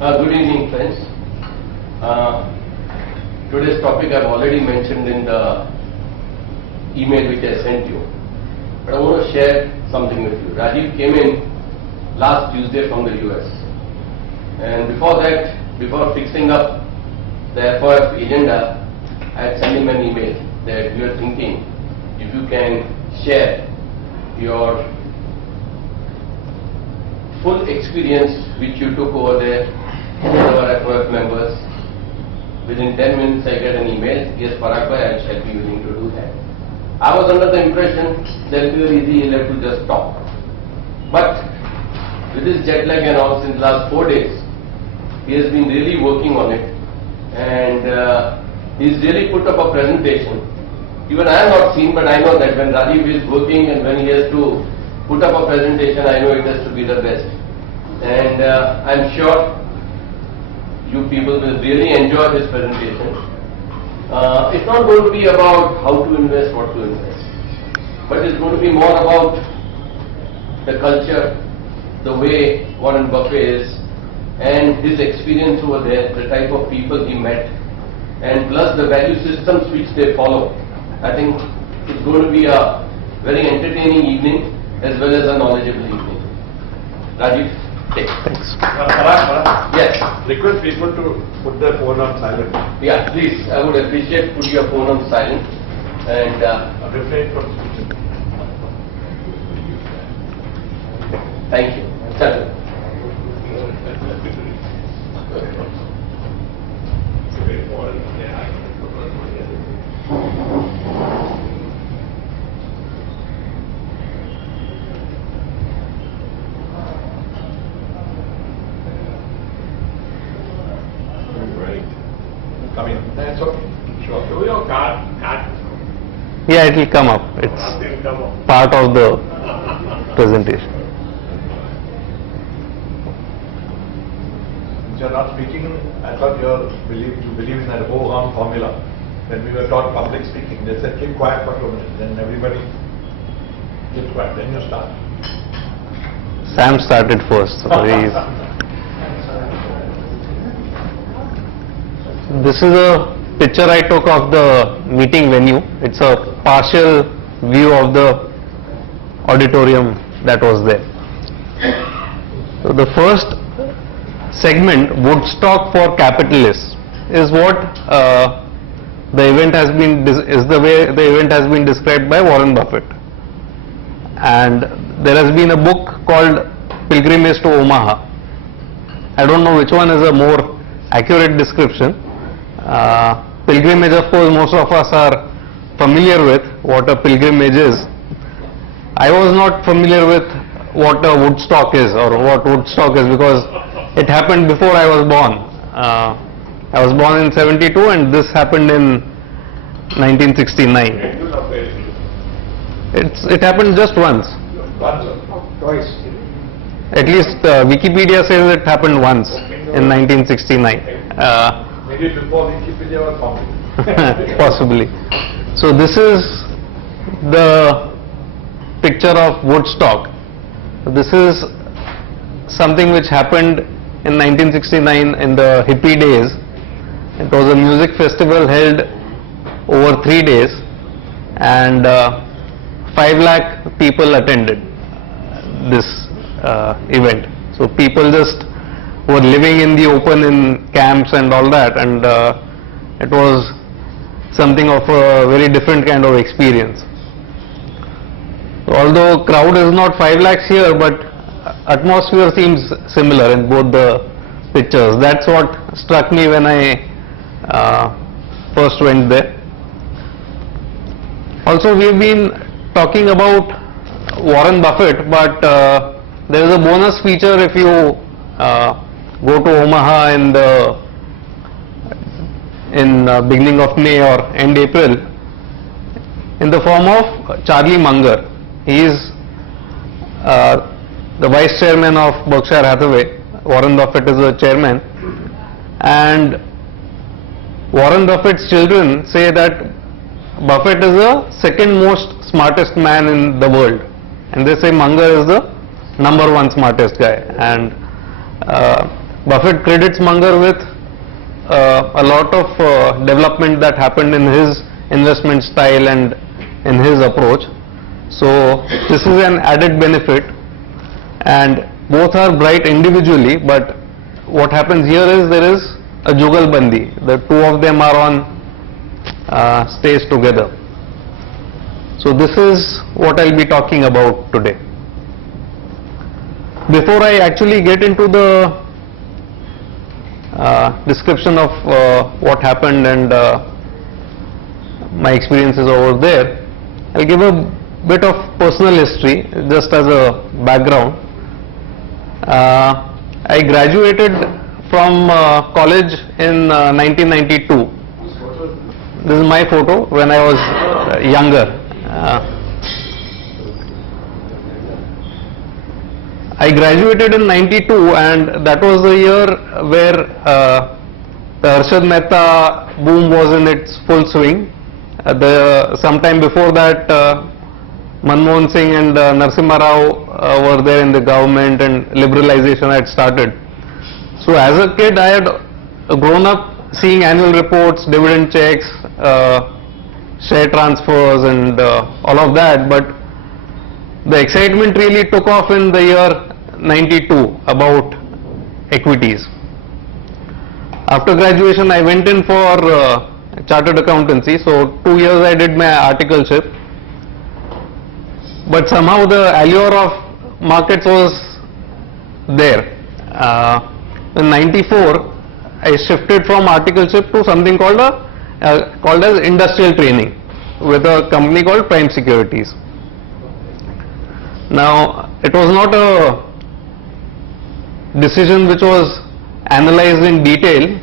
Good evening, friends. Today's topic I've already mentioned in the email which I sent you. But I want to share something with you. Rajeev came in last Tuesday from the US. And before that, before fixing up the FOF agenda, I had sent him an email that we are thinking if you can share your full experience which you took over there with our FOF members. Within 10 minutes I get an email, yes Parag bhai, I shall be willing to do that. I was under the impression that it will be easy enough to just talk. But with his jet lag and all since last 4 days, he has been really working on it, and he's really put up a presentation. Even I have not seen, but I know that when Rajeev is working and when he has to put up a presentation, I know it has to be the best. And I'm sure you people will really enjoy this presentation. It's not going to be about how to invest, what to invest, but it's going to be more about the culture, the way Warren Buffett is, and his experience over there, the type of people he met, and plus the value systems which they follow. I think it's going to be a very entertaining evening as well as a knowledgeable evening. Rajeev, take. Thanks. Parag, yes. Request people to put their phone on silent. Yeah, please. I would appreciate put your phone on silent and Refrain from speaking. thank you. Sir. Coming. That's okay. Sure. Do your card. Yeah, it will come up. It's part of the presentation. Since you're not speaking, I thought you believe in that ho-hum formula. When we were taught public speaking, they said keep quiet for 2 minutes. Then everybody keep quiet. Then you start. Sam started first, so he's. This is a picture I took of the meeting venue. It's a partial view of the auditorium that was there. So the first segment, Woodstock for Capitalists, is what the event has been is the way the event has been described by Warren Buffett. And there has been a book called Pilgrimage to Omaha. I don't know which one is a more accurate description. Pilgrimage, of course, most of us are familiar with what a pilgrimage is. I was not familiar with what a Woodstock is or what Woodstock is because it happened before I was born. I was born in 72 and this happened in 1969. It happened just once. Twice. At least Wikipedia says it happened once in 1969. Maybe before Wikipedia was formed. Possibly. So this is the picture of Woodstock. This is something which happened in 1969 in the hippie days. It was a music festival held over 3 days and 5 lakh people attended this event. So people just were living in the open in camps and all that, and it was something of a very different kind of experience. So although crowd is not 5 lakhs here, but atmosphere seems similar in both the pictures. That's what struck me when I first went there. Also, we've been talking about Warren Buffett, but there is a bonus feature if you go to Omaha in beginning of May or end April, in the form of Charlie Munger. He is the vice chairman of Berkshire Hathaway. Warren Buffett is the chairman, and Warren Buffett's children say that Buffett is the second most smartest man in the world, and they say Munger is the number one smartest guy. And Buffett credits Munger with a lot of development that happened in his investment style and in his approach. So this is an added benefit, and both are bright individually, but what happens here is there is a jugalbandi. The two of them are on stage together. So this is what I'll be talking about today. Before I actually get into the description of what happened and my experiences over there, I'll give a bit of personal history just as a background. I graduated from college in 1992. This is my photo when I was younger. I graduated in 92, and that was the year where the Harshad Mehta boom was in its full swing. Sometime before that, Manmohan Singh and Narasimha Rao were there in the government, and liberalization had started. So as a kid, I had grown up seeing annual reports, dividend checks, share transfers and all of that, but the excitement really took off in the year 92 about equities. After graduation, I went in for chartered accountancy, so 2 years I did my articleship, but somehow the allure of markets was there. In 94, I shifted from articleship to something called as industrial training with a company called Prime Securities. Now, it was not a decision which was analyzed in detail.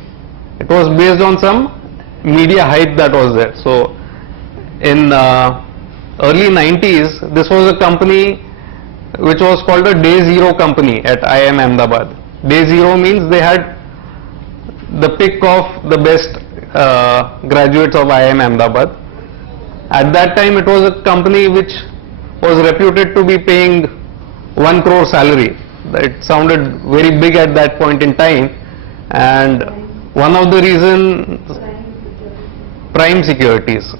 It was based on some media hype that was there. So, in early 90s, this was a company which was called a Day Zero company at IIM Ahmedabad. Day Zero means they had the pick of the best graduates of IIM Ahmedabad. At that time, it was a company which was reputed to be paying 1 crore salary. It sounded very big at that point in time, and one of the reasons, Prime Securities.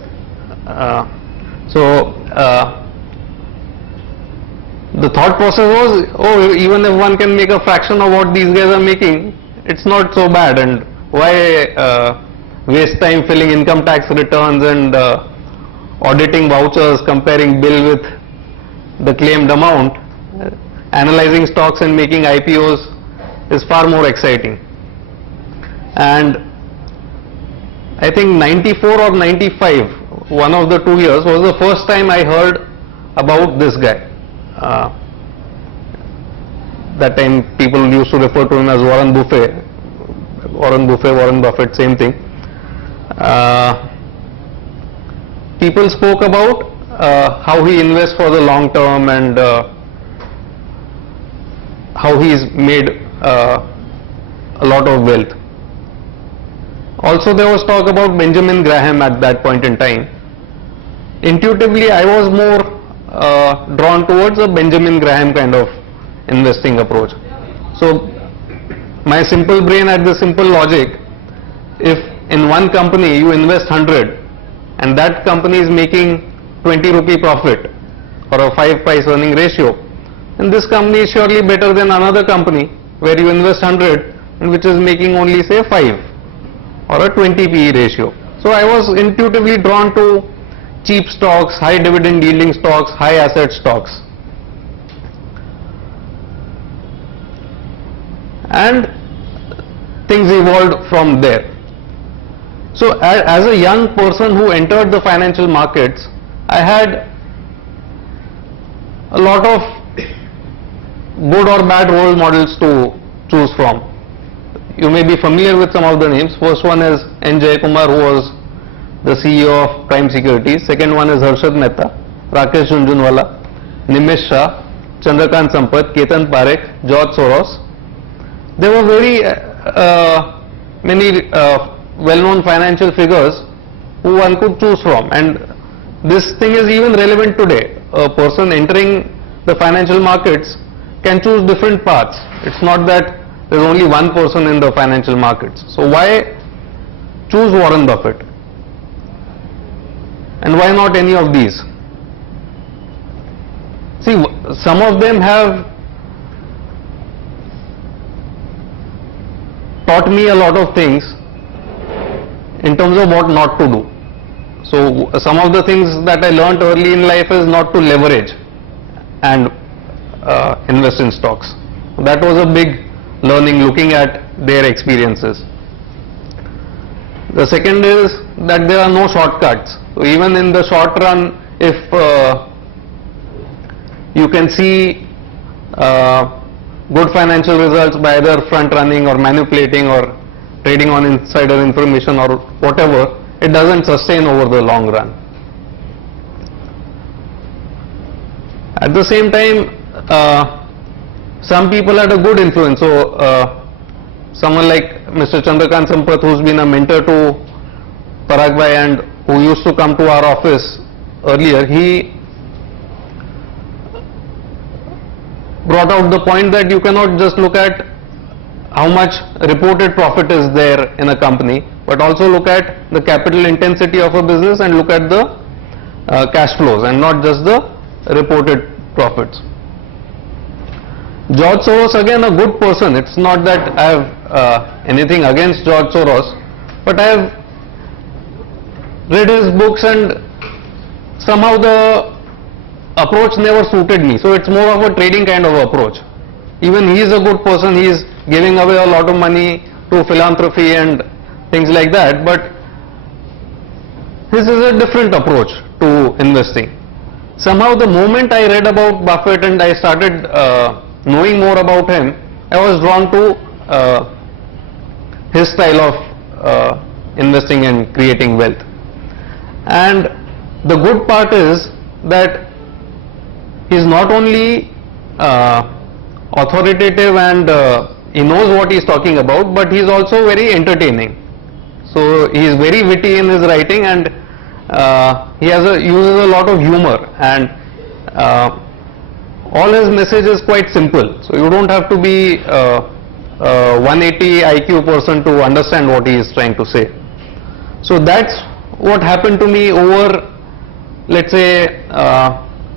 The thought process was, oh, even if one can make a fraction of what these guys are making, it's not so bad, and why waste time filling income tax returns and auditing vouchers, comparing bill with the claimed amount. Analyzing stocks and making IPOs is far more exciting. And I think 94 or 95, one of the 2 years, was the first time I heard about this guy. That time people used to refer to him as Warren Buffett, Warren Buffett, same thing. People spoke about how he invests for the long term and how he's made a lot of wealth. Also, there was talk about Benjamin Graham at that point in time. Intuitively, I was more drawn towards a Benjamin Graham kind of investing approach. So, my simple brain had the simple logic: if in one company you invest 100 and that company is making 20 rupee profit or a 5 price earning ratio, and this company is surely better than another company where you invest 100 and which is making only say 5 or a 20 PE ratio. So I was intuitively drawn to cheap stocks, high dividend yielding stocks, high asset stocks. And things evolved from there. So as a young person who entered the financial markets, I had a lot of good or bad role models to choose from. You may be familiar with some of the names. First one is N. Jayakumar, who was the CEO of Prime Securities. Second one is Harshad Mehta, Rakesh Jhunjhunwala, Nimesh Shah, Chandrakant Sampath, Ketan Parekh, George Soros. There were very many well-known financial figures who one could choose from, and this thing is even relevant today. A person entering the financial markets can choose different paths. It's not that There's only one person in the financial markets. So why choose Warren Buffett? And why not any of these? See, some of them have taught me a lot of things in terms of what not to do. So some of the things that I learned early in life is not to leverage and invest in stocks. That was a big learning looking at their experiences. The second is that there are no shortcuts. So even in the short run, if you can see good financial results by either front running or manipulating or trading on insider information or whatever, it doesn't sustain over the long run. At the same time, some people had a good influence. So someone like Mr. Chandrakant Sampath, who's been a mentor to Parag Bhai and who used to come to our office earlier, he brought out the point that you cannot just look at how much reported profit is there in a company, but also look at the capital intensity of a business and look at the cash flows and not just the reported profits. George Soros, again a good person. It's not that I have anything against George Soros, but I have read his books and somehow the approach never suited me. So it's more of a trading kind of approach. Even he is a good person, he is giving away a lot of money to philanthropy and things like that, but this is a different approach to investing. Somehow the moment I read about Buffett and I started knowing more about him, I was drawn to his style of investing and creating wealth. And the good part is that he is not only authoritative and he knows what he is talking about, but he is also very entertaining. So he is very witty in his writing and he uses a lot of humor, and all his message is quite simple. So you don't have to be 180 IQ person to understand what he is trying to say. So that's what happened to me over, let's say,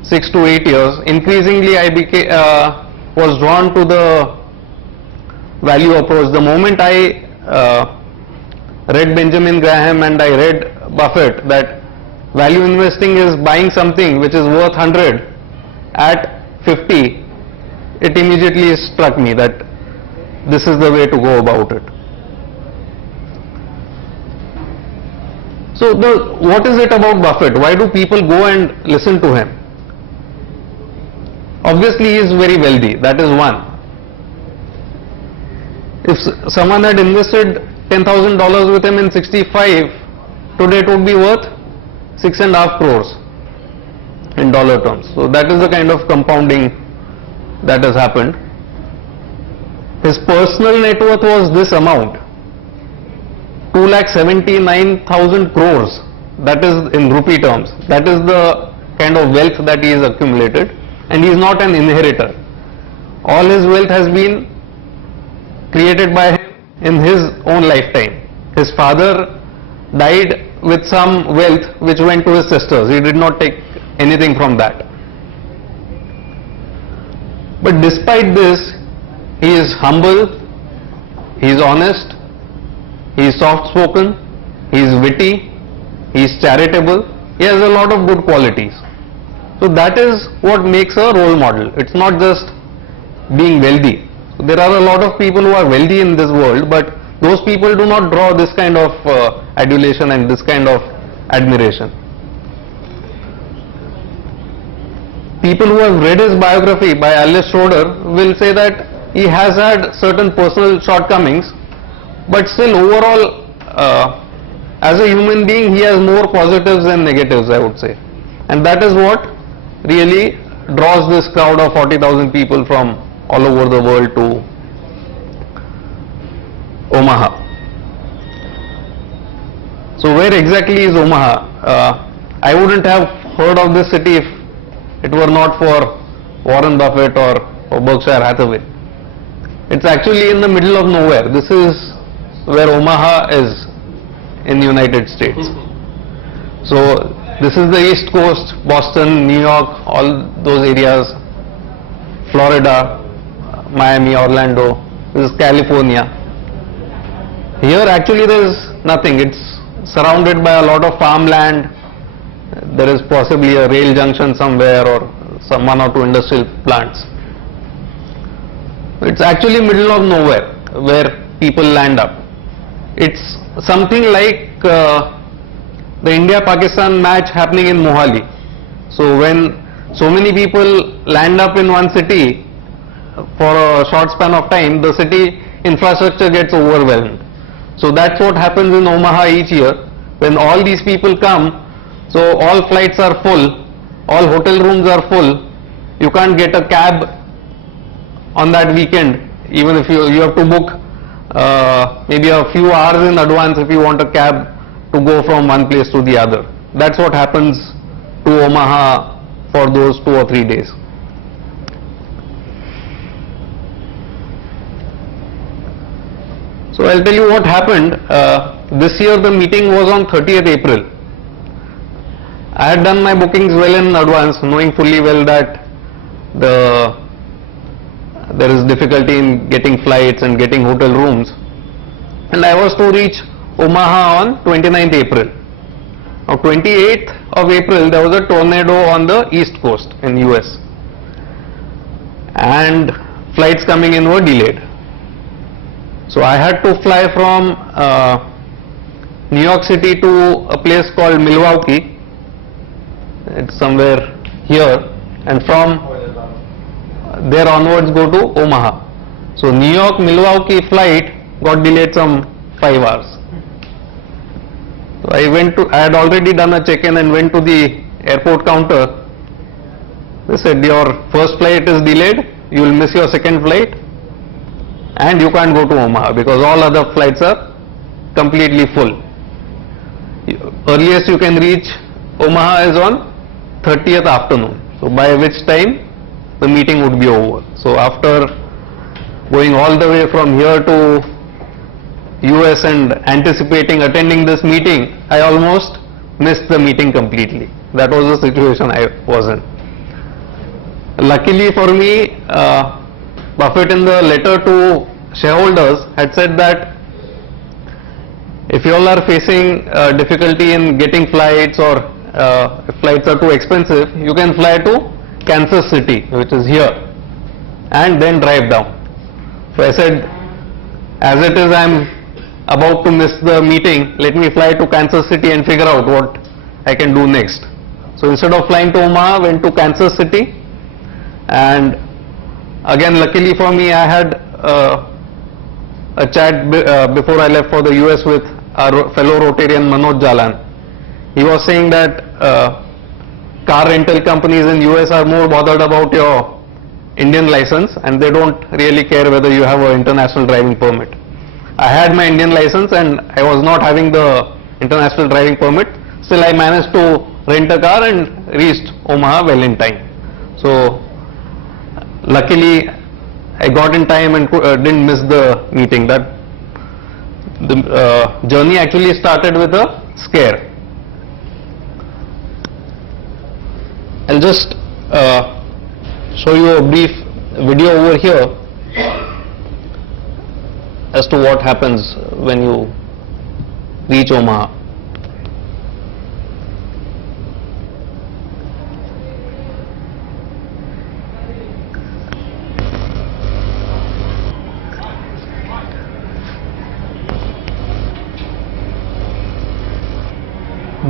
6 to 8 years. Increasingly I was drawn to the value approach. The moment I read Benjamin Graham and I read Buffett, that value investing is buying something which is worth 100 at 50, it immediately struck me that this is the way to go about it. So what is it about Buffett? Why do people go and listen to him? Obviously he is very wealthy, that is one. If someone had invested $10,000 with him in 65, today it would be worth 6.5 crores in dollar terms. So that is the kind of compounding that has happened. His personal net worth was this amount, 2,79,000 crores. That is in rupee terms. That is the kind of wealth that he has accumulated, and he is not an inheritor. All his wealth has been created by him in his own lifetime. His father died with some wealth which went to his sisters. He did not take anything from that. But despite this, he is humble, he is honest, he is soft spoken, he is witty, he is charitable, he has a lot of good qualities. So that is what makes a role model. It's not just being wealthy. So there are a lot of people who are wealthy in this world, but those people do not draw this kind of adulation and this kind of admiration. People who have read his biography by Alice Schroeder will say that he has had certain personal shortcomings, but still overall as a human being he has more positives than negatives, I would say. And that is what really draws this crowd of 40,000 people from all over the world to Omaha. So where exactly is Omaha? I wouldn't have heard of this city if it were not for Warren Buffett or Berkshire Hathaway. It's actually in the middle of nowhere. This is where Omaha is in the United States. So this is the East Coast, Boston, New York, all those areas, Florida, Miami, Orlando. This is California. Here actually there is nothing. It's surrounded by a lot of farmland. There is possibly a rail junction somewhere or some 1 or 2 industrial plants. It's actually middle of nowhere where people land up. It's something like the India-Pakistan match happening in Mohali. So when so many people land up in one city for a short span of time, the city infrastructure gets overwhelmed. So that's what happens in Omaha each year. When all these people come, so all flights are full, all hotel rooms are full, you can't get a cab on that weekend, even if you have to book maybe a few hours in advance if you want a cab to go from one place to the other. That's what happens to Omaha for those 2 or 3 days. So I'll tell you what happened. This year the meeting was on 30th April. I had done my bookings well in advance, knowing fully well that there is difficulty in getting flights and getting hotel rooms, and I was to reach Omaha on 29th April. On 28th of April there was a tornado on the East Coast in US and flights coming in were delayed. So I had to fly from New York City to a place called Milwaukee. It's somewhere here, and from there onwards go to Omaha. So New York Milwaukee flight got delayed some 5 hours. So I had already done a check-in and went to the airport counter. They said your first flight is delayed, you will miss your second flight and you can't go to Omaha because all other flights are completely full. Earliest you can reach Omaha is on 30th afternoon. So by which time the meeting would be over. So after going all the way from here to US and anticipating attending this meeting, I almost missed the meeting completely. That was the situation I was in. Luckily for me, Buffett in the letter to shareholders had said that if you all are facing difficulty in getting flights or if flights are too expensive, you can fly to Kansas City, which is here, and then drive down. So I said, as it is I am about to miss the meeting, let me fly to Kansas City and figure out what I can do next. So instead of flying to Omaha, I went to Kansas City, and again luckily for me I had a chat before I left for the US with our fellow Rotarian Manoj Jalan. He was saying that car rental companies in US are more bothered about your Indian license and they don't really care whether you have an international driving permit. I had my Indian license and I was not having the international driving permit. Still I managed to rent a car and reached Omaha well in time. So luckily I got in time and didn't miss the meeting. That the journey actually started with a scare. I'll just show you a brief video over here as to what happens when you reach Omaha.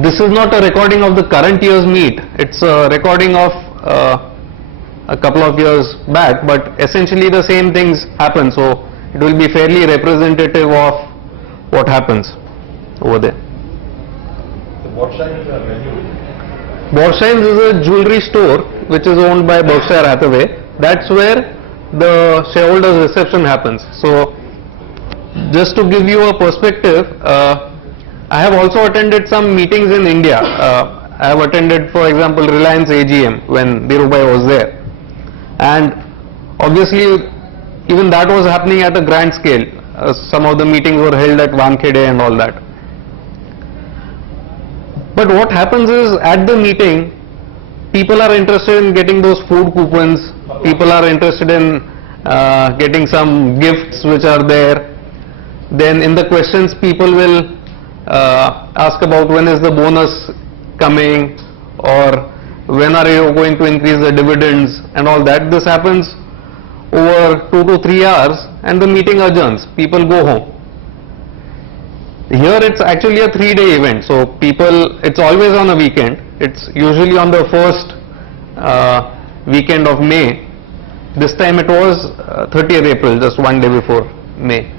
This is not a recording of the current year's meet, it's a recording of a couple of years back, but essentially the same things happen, so it will be fairly representative of what happens over there. So what size is the venue? Berkshire is a jewelry store which is owned by Berkshire Hathaway. That's where the shareholders reception happens. So just to give you a perspective, I have also attended some meetings in India. I have attended, for example, Reliance AGM when Dhirubhai was there. And obviously even that was happening at a grand scale. Some of the meetings were held at Wankhede and all that. But what happens is, at the meeting, people are interested in getting those food coupons, people are interested in getting some gifts which are there. Then in the questions, people will ask about when is the bonus coming, or when are you going to increase the dividends and all that. This happens over 2 to 3 hours and the meeting adjourns, people go home. Here it's actually a 3-day event, so it's always on a weekend. It's usually on the first weekend of May. This time it was 30th April, just one day before May.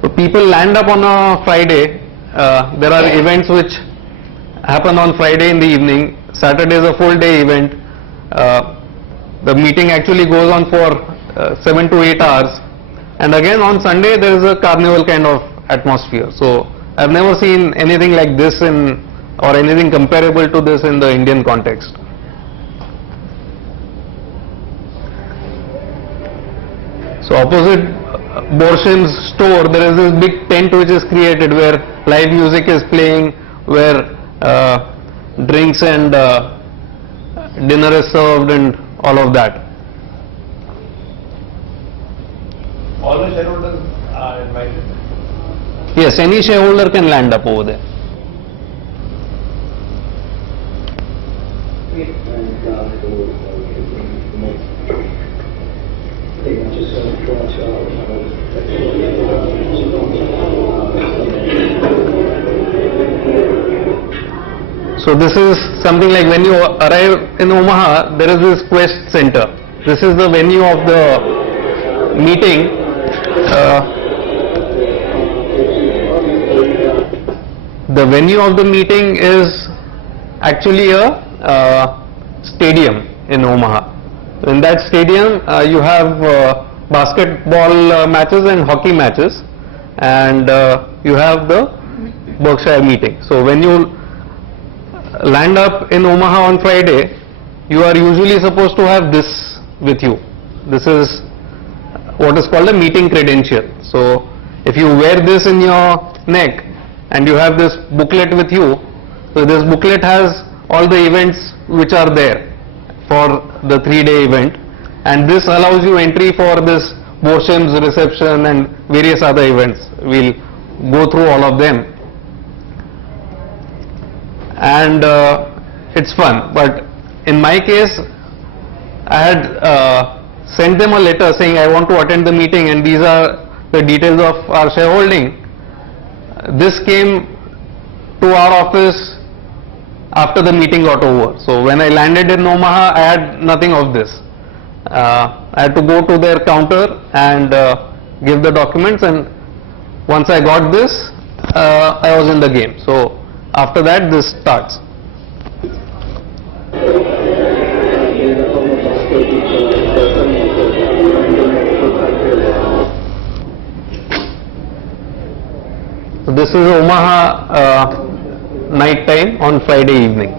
So people land up on a Friday. There are events which happen on Friday in the evening. Saturday is a full day event. The meeting actually goes on for 7 to 8 hours. And again on Sunday there is a carnival kind of atmosphere. So I've never seen anything like this or anything comparable to this in the Indian context. So opposite Berkshire's store, there is this big tent which is created where live music is playing, where drinks and dinner is served and all of that. All the shareholders are invited. Yes, any shareholder can land up over there. So this is something like when you arrive in Omaha, there is this Quest Center. This is the venue of the meeting. The venue of the meeting is actually a stadium in Omaha. In that stadium, you have basketball matches and hockey matches, and you have the Berkshire meeting. So when you land up in Omaha on Friday, you are usually supposed to have this with you. This is what is called a meeting credential. So if you wear this in your neck and you have this booklet with you, so this booklet has all the events which are there for the 3-day event, and this allows you entry for this Berkshire's reception and various other events. We'll go through all of them. And it's fun, but in my case I had sent them a letter saying I want to attend the meeting and these are the details of our shareholding. This came to our office after the meeting got over. So when I landed in Omaha, I had nothing of this. I had to go to their counter and give the documents, and once I got this, I was in the game. So after that, this starts. So this is Omaha night time on Friday evening.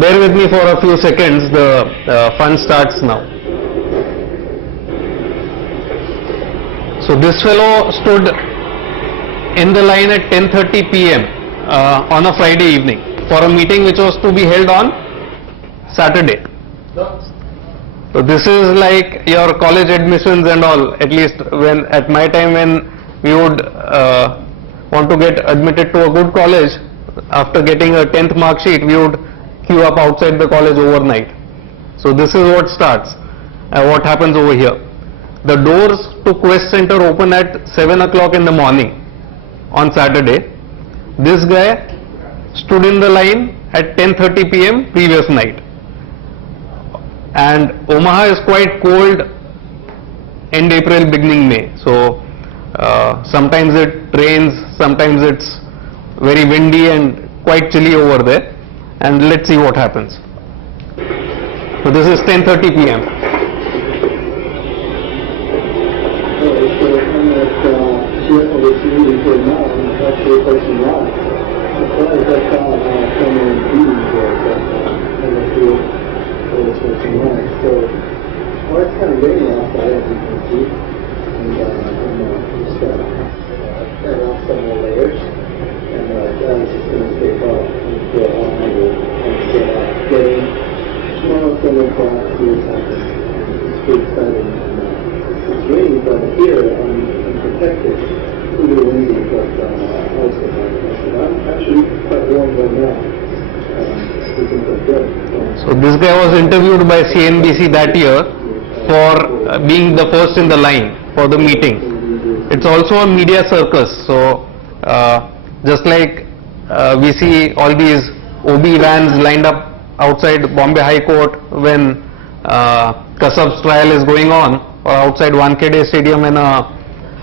Bear with me for a few seconds, the fun starts now. So this fellow stood in the line at 10:30 p.m. On a Friday evening for a meeting which was to be held on Saturday. So this is like your college admissions and all. At least when at my time, when we would want to get admitted to a good college, after getting a 10th mark sheet, we would queue up outside the college overnight. So this is what starts, what happens over here. The doors to Quest Center open at 7 o'clock in the morning on Saturday. This guy stood in the line at 10:30 p.m. previous night. And Omaha is quite cold end April, beginning May. So sometimes it rains, sometimes it's very windy and quite chilly over there, and let's see what happens. So this is 10:30 p.m. Well, it's kind of getting outside, as you can see, and just turn off some more layers, and that is just going to take off until getting small thermal classes, it's pretty exciting. It's raining, but here I'm protected, a little windy, but also I'm actually quite warm right now. So this guy was interviewed by CNBC that year for being the first in the line for the meeting. It's also a media circus. So just like we see all these OB vans lined up outside Bombay High Court when Kasab's trial is going on, or outside Wankhede Stadium when a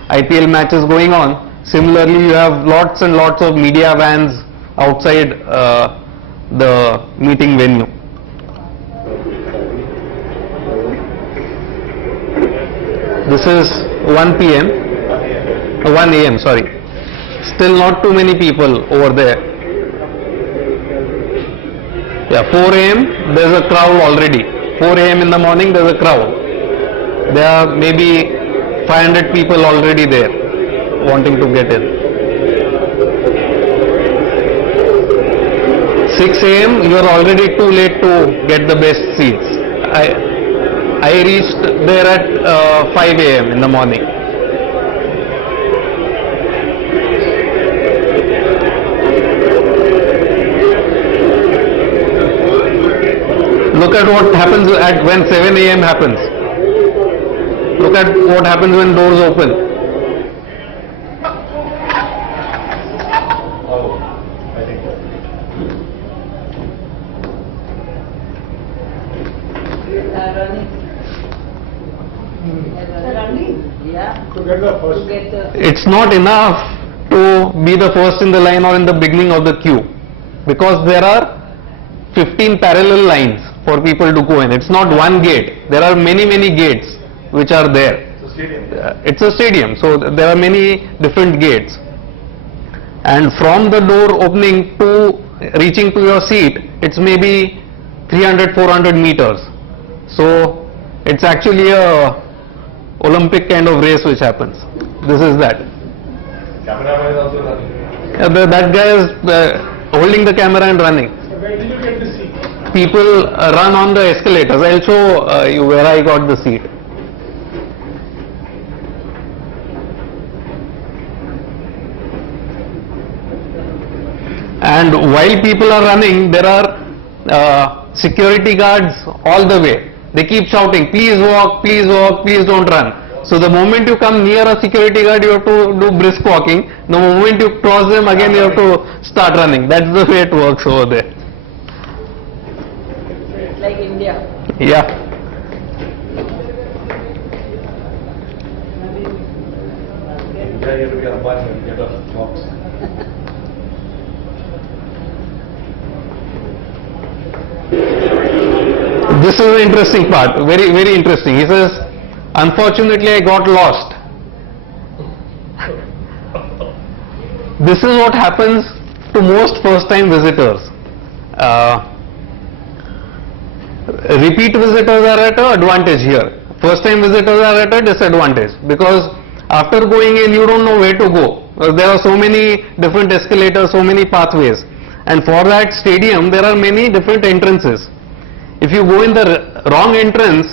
IPL match is going on. Similarly, you have lots and lots of media vans outside the meeting venue. This is 1 p.m. 1 a.m. sorry. Still not too many people over there. Yeah, 4 a.m. there's a crowd already. 4 a.m. in the morning there's a crowd. There are maybe 500 people already there wanting to get in. 6 a.m. you are already too late to get the best seats. I reached there at 5 a.m. in the morning. Look at what happens when 7 a.m. happens. Look at what happens when doors open. Oh, I think. To get the first. It's not enough to be the first in the line or in the beginning of the queue, because there are 15 parallel lines for people to go in. It's not one gate. There are many gates which are there. It's a stadium. It's a stadium, so there are many different gates. And from the door opening to reaching to your seat, it's maybe 300-400 meters. So it's actually a Olympic kind of race which happens. This is that. Cameraman is also running. That guy is holding the camera and running. Where did you get the seat? People run on the escalators. I'll show you where I got the seat. And while people are running, there are security guards all the way. They keep shouting, please walk, please don't run. So the moment you come near a security guard, you have to do brisk walking. The moment you cross them, again you have to start running. That's the way it works over there. It's like India. Yeah. Yeah, you have to get a bunch and get a box. This is the interesting part, very interesting. He says, unfortunately I got lost. This is what happens to most first time visitors. Repeat visitors are at an advantage here. First time visitors are at a disadvantage, because after going in you don't know where to go. There are so many different escalators, so many pathways, and for that stadium there are many different entrances. If you go in the wrong entrance,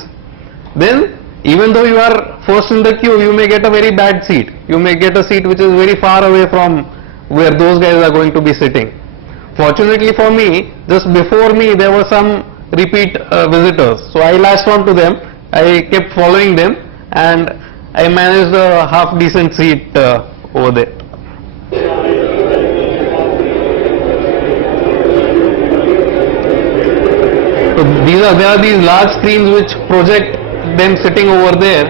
then even though you are first in the queue, you may get a very bad seat. You may get a seat which is very far away from where those guys are going to be sitting. Fortunately for me, just before me there were some repeat visitors, so I latched on to them. I kept following them and I managed a half decent seat over there. So there are these large screens which project them sitting over there.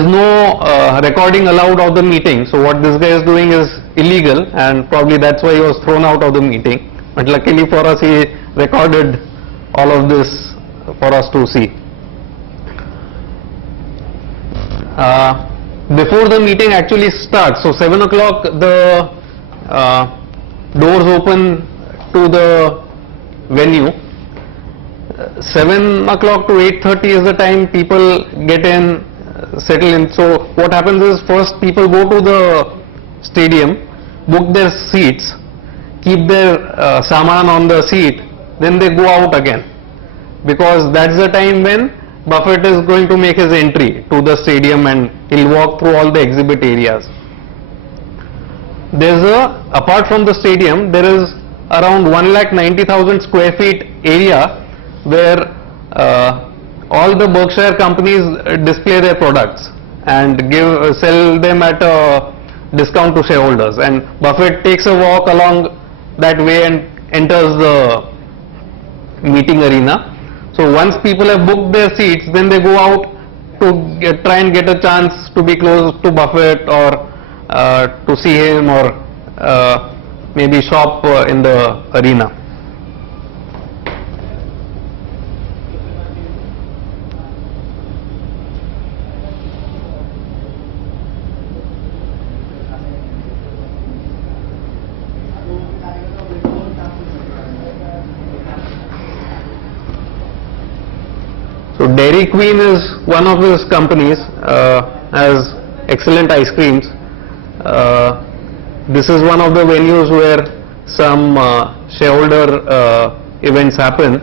There's no recording allowed of the meeting, so what this guy is doing is illegal, and probably that's why he was thrown out of the meeting. But luckily for us, he recorded all of this for us to see. Before the meeting actually starts, so 7 o'clock the doors open to the venue. 7 o'clock to 8:30 is the time people get in, settle in. So what happens is, first people go to the stadium, book their seats, keep their saman on the seat, then they go out again, because that's the time when Buffett is going to make his entry to the stadium and he'll walk through all the exhibit areas. Apart from the stadium, there is around 1,90,000 square feet area where all the Berkshire companies display their products and sell them at a discount to shareholders, and Buffett takes a walk along that way and enters the meeting arena. So once people have booked their seats, then they go out to try and get a chance to be close to Buffett, or to see him, or maybe shop in the arena. So Dairy Queen is one of his companies, has excellent ice creams. This is one of the venues where some shareholder events happen.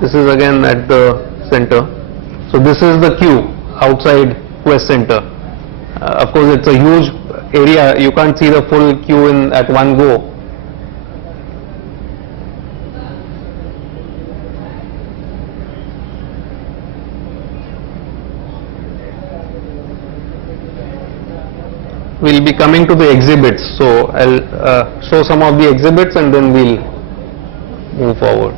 This is again at the center. So this is the queue outside Quest Center. Of course, it's a huge area. You can't see the full queue at one go. We'll be coming to the exhibits, so I'll show some of the exhibits and then we'll move forward.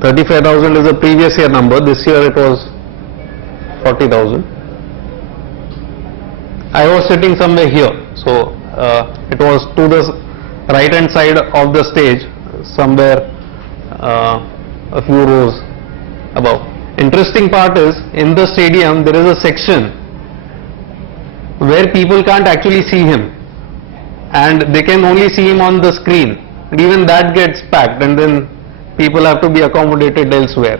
$35,000 is the previous year number. This year it was 40,000. I was sitting somewhere here, so it was to the right hand side of the stage, somewhere a few rows above. Interesting part is, in the stadium there is a section where people can't actually see him, and they can only see him on the screen, and even that gets packed, and then people have to be accommodated elsewhere.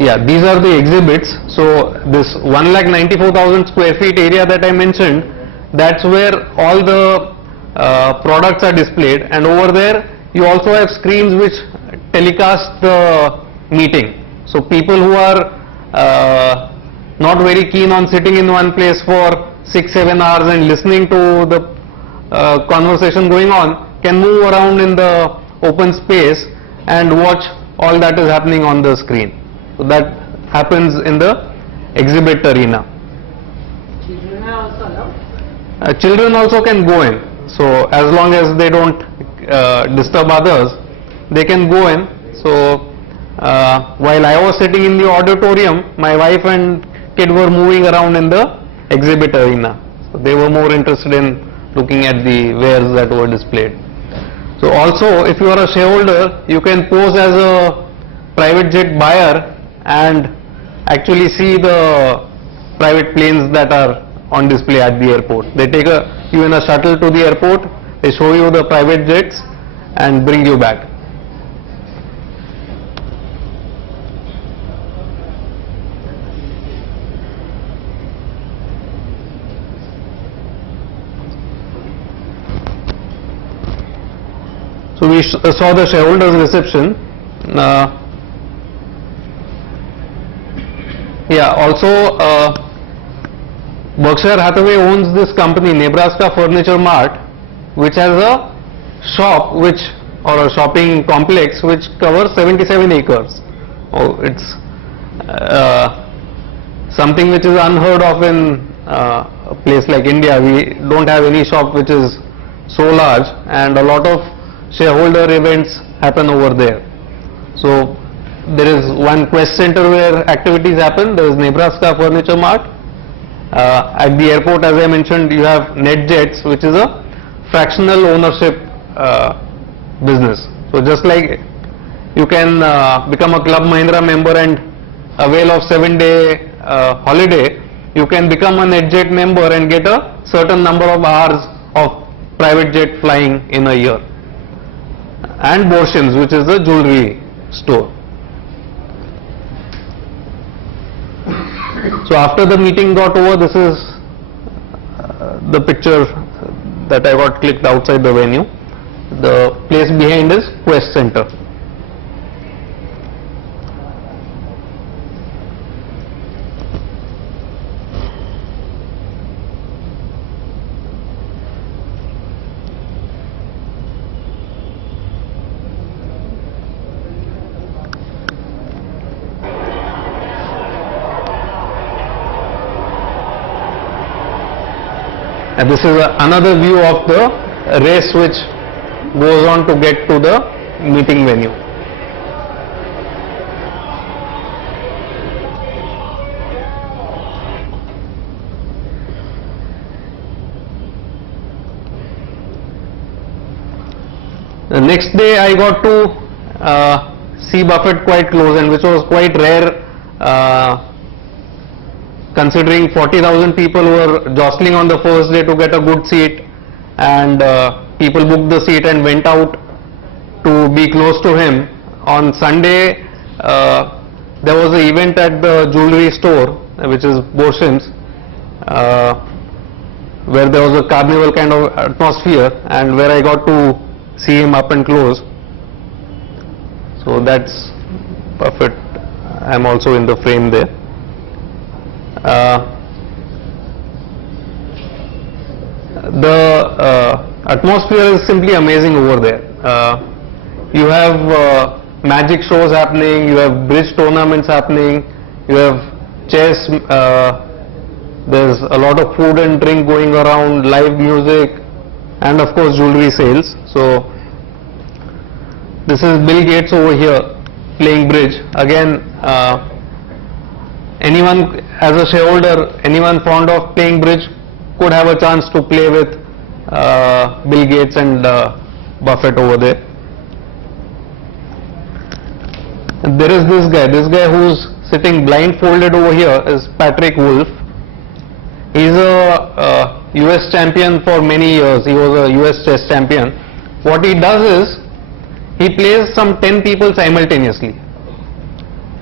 Yeah, these are the exhibits. So this 1,94,000 square feet area that I mentioned, that's where all the products are displayed, and over there you also have screens which telecast the meeting. So people who are not very keen on sitting in one place for 6-7 hours and listening to the conversation going on can move around in the open space and watch all that is happening on the screen. So that happens in the exhibit arena. Children are also allowed? Children also can go in. So as long as they don't disturb others, they can go in. So while I was sitting in the auditorium, my wife and kid were moving around in the exhibit arena. So they were more interested in looking at the wares that were displayed. So also, if you are a shareholder, you can pose as a private jet buyer and actually see the private planes that are on display at the airport. They take you in a shuttle to the airport, they show you the private jets and bring you back. So we saw the shareholders reception. Yeah, also Berkshire Hathaway owns this company, Nebraska Furniture Mart, which has a shop or a shopping complex which covers 77 acres. Oh, it's something which is unheard of in a place like India. We don't have any shop which is so large, and a lot of shareholder events happen over there. So there is one Quest Center where activities happen. There is Nebraska Furniture Mart. At the airport, as I mentioned, you have NetJets, which is a fractional ownership business. So just like you can become a Club Mahindra member and avail of 7-day holiday, you can become a NetJet member and get a certain number of hours of private jet flying in a year. And Borshin's, which is a jewelry store. So after the meeting got over, this is the picture that I got clicked outside the venue. The place behind is Quest Center. And this is another view of the race which goes on to get to the meeting venue. The next day I got to see Buffett quite close, and which was quite rare considering 40,000 people were jostling on the first day to get a good seat, and people booked the seat and went out to be close to him. On Sunday, there was an event at the jewelry store, which is Borshin's, where there was a carnival kind of atmosphere, and where I got to see him up and close. So that's Buffett. I'm also in the frame there. The atmosphere is simply amazing over there. You have magic shows happening, you have bridge tournaments happening, you have chess, there's a lot of food and drink going around, live music, and of course jewelry sales. So this is Bill Gates over here playing bridge. Again, anyone as a shareholder, anyone fond of playing bridge could have a chance to play with Bill Gates and Buffett over there. And there is this guy who's sitting blindfolded over here is Patrick Wolf. He's a US champion for many years. He was a US chess champion. What he does is he plays some 10 people simultaneously.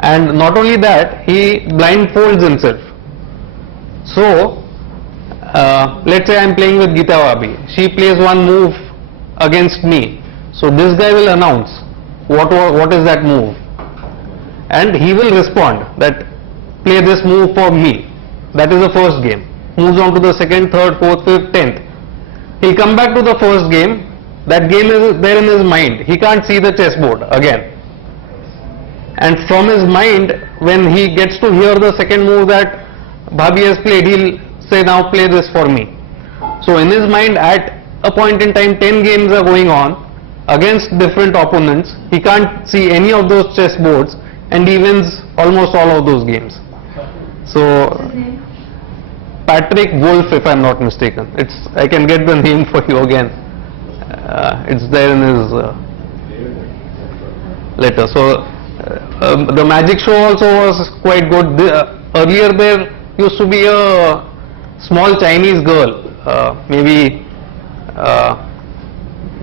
And not only that, he blindfolds himself. So, let's say I'm playing with Geeta Vabi. She plays one move against me. So this guy will announce what is that move, and he will respond that play this move for me. That is the first game. Moves on to the second, third, fourth, fifth, 10th. He'll come back to the first game. That game is there in his mind. He can't see the chessboard again. And from his mind, when he gets to hear the second move that Bhabhi has played, he'll say, now play this for me. So in his mind, at a point in time, 10 games are going on against different opponents. He can't see any of those chess boards, and he wins almost all of those games. So Patrick Wolf, if I'm not mistaken. I can get the name for you again. It's there in his letter. So the magic show also was quite good. Earlier there used to be a small Chinese girl, maybe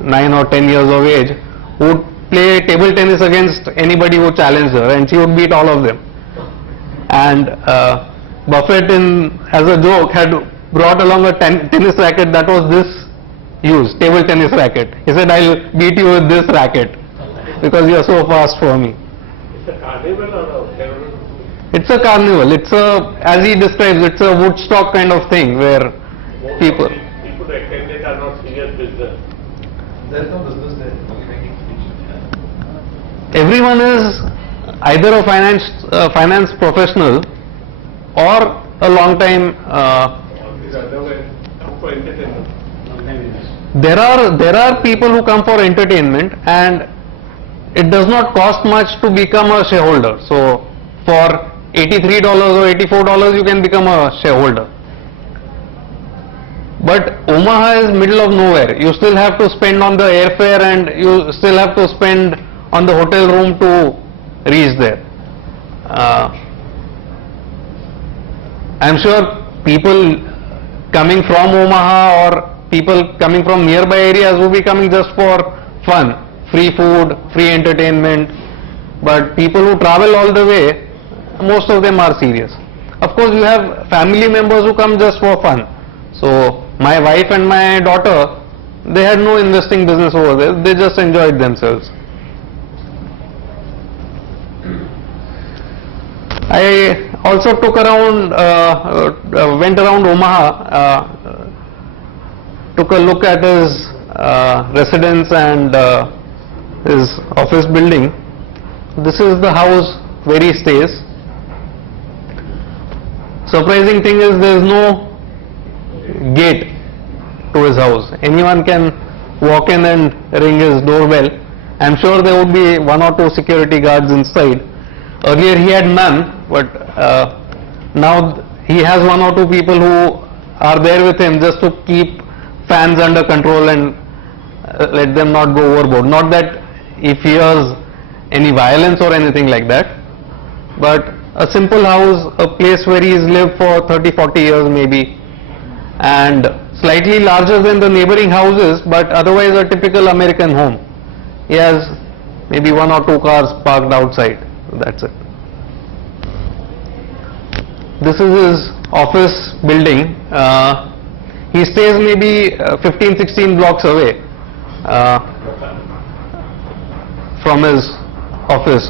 9 or 10 years of age, who would play table tennis against anybody who challenged her, and she would beat all of them. And Buffett, as a joke, had brought along a tennis racket that was this huge, table tennis racket. He said, I'll beat you with this racket because you are so fast for me. It's a carnival or a It's a carnival. It's a, as he describes, it's a Woodstock kind of thing where people. People who attended are not serious business. There's no business there, only making speech. Everyone is either a finance professional or a long time. These otherwise come for entertainment. There are people who come for entertainment, and it does not cost much to become a shareholder. So for $83 or $84 you can become a shareholder. But Omaha is middle of nowhere. You still have to spend on the airfare and you still have to spend on the hotel room to reach there. I'm sure people coming from Omaha or people coming from nearby areas will be coming just for fun, free food, free entertainment. But people who travel all the way, most of them are serious. Of course, you have family members who come just for fun. So my wife and my daughter, they had no investing business over there. They just enjoyed themselves. I also took around, went around Omaha, took a look at his residence and his office building. This is the house where he stays. Surprising thing is there is no gate to his house. Anyone can walk in and ring his doorbell. I'm sure there would be 1 or 2 security guards inside. Earlier he had none, but now he has 1 or 2 people who are there with him just to keep fans under control and let them not go overboard. Not that he fears any violence or anything like that, but a simple house, a place where he's lived for 30-40 years maybe, and slightly larger than the neighboring houses, but otherwise a typical American home. He has maybe 1 or 2 cars parked outside. That's it. This is his office building. He stays maybe 15-16 blocks away from his office.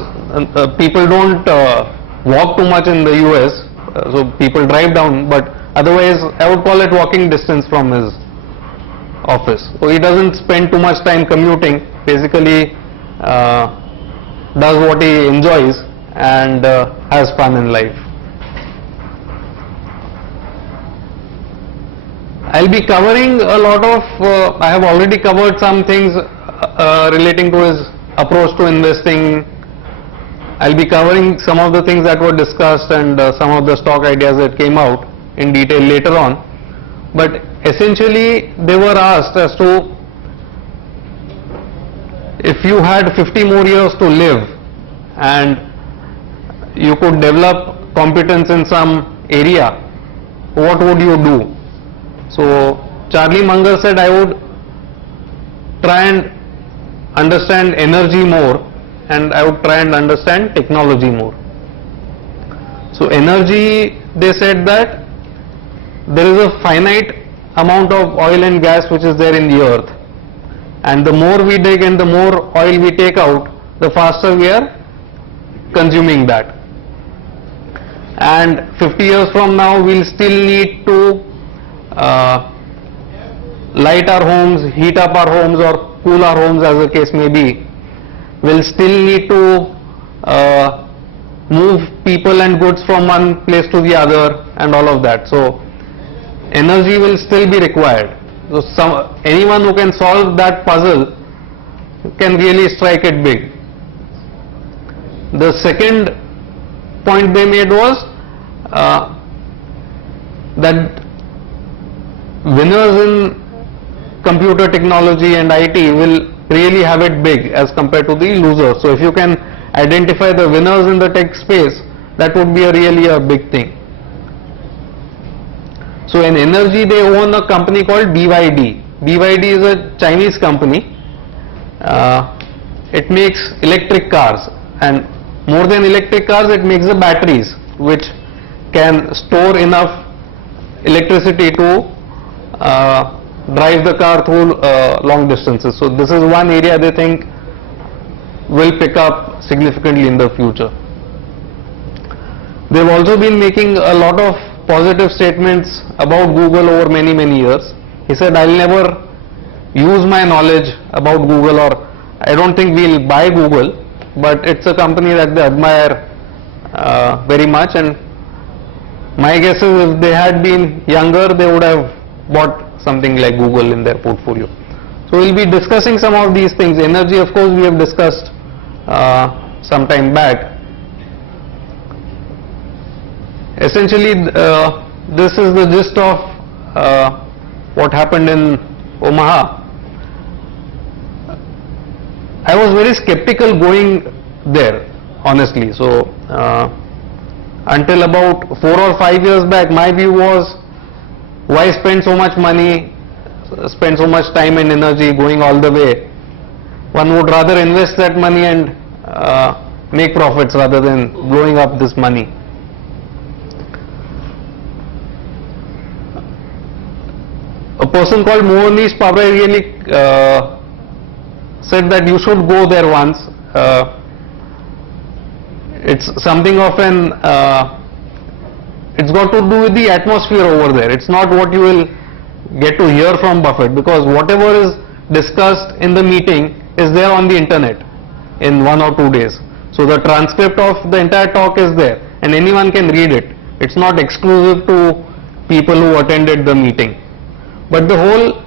People don't walk too much in the US, so people drive down, but otherwise I would call it walking distance from his office. So he doesn't spend too much time commuting, basically does what he enjoys and has fun in life. I'll be covering a lot of, I have already covered some things relating to his approach to investing. I'll be covering some of the things that were discussed and some of the stock ideas that came out in detail later on. But essentially they were asked as to, if you had 50 more years to live and you could develop competence in some area, what would you do? So Charlie Munger said, I would try and understand energy more and I would try and understand technology more. So energy, they said that there is a finite amount of oil and gas which is there in the earth, and the more we dig and the more oil we take out, the faster we are consuming that. And 50 years from now we'll still need to light our homes, heat up our homes or cool our homes as the case may be. We'll still need to move people and goods from one place to the other and all of that. So energy will still be required. So anyone who can solve that puzzle can really strike it big. The second point they made was that winners in computer technology and IT will really have it big as compared to the losers. So if you can identify the winners in the tech space, that would be really a big thing. So in energy they own a company called BYD. BYD is a Chinese company. It makes electric cars, and more than electric cars, it makes the batteries which can store enough electricity to drive the car through long distances. So this is one area they think will pick up significantly in the future. They've also been making a lot of positive statements about Google over many years. He said, I'll never use my knowledge about Google, or I don't think we'll buy Google, but it's a company that they admire very much, and my guess is if they had been younger, they would have bought something like Google in their portfolio. So we'll be discussing some of these things. Energy, of course, we have discussed some time back. Essentially, this is the gist of what happened in Omaha. I was very skeptical going there, honestly. So until about 4 or 5 years back, my view was, why spend so much money, spend so much time and energy going all the way? One would rather invest that money and make profits rather than blowing up this money. A person called Mohanish Pabrai really said that you should go there once. It's something of an, it's got to do with the atmosphere over there. It's not what you will get to hear from Buffett, because whatever is discussed in the meeting is there on the internet in 1 or 2 days. So the transcript of the entire talk is there and anyone can read it. It's not exclusive to people who attended the meeting. But the whole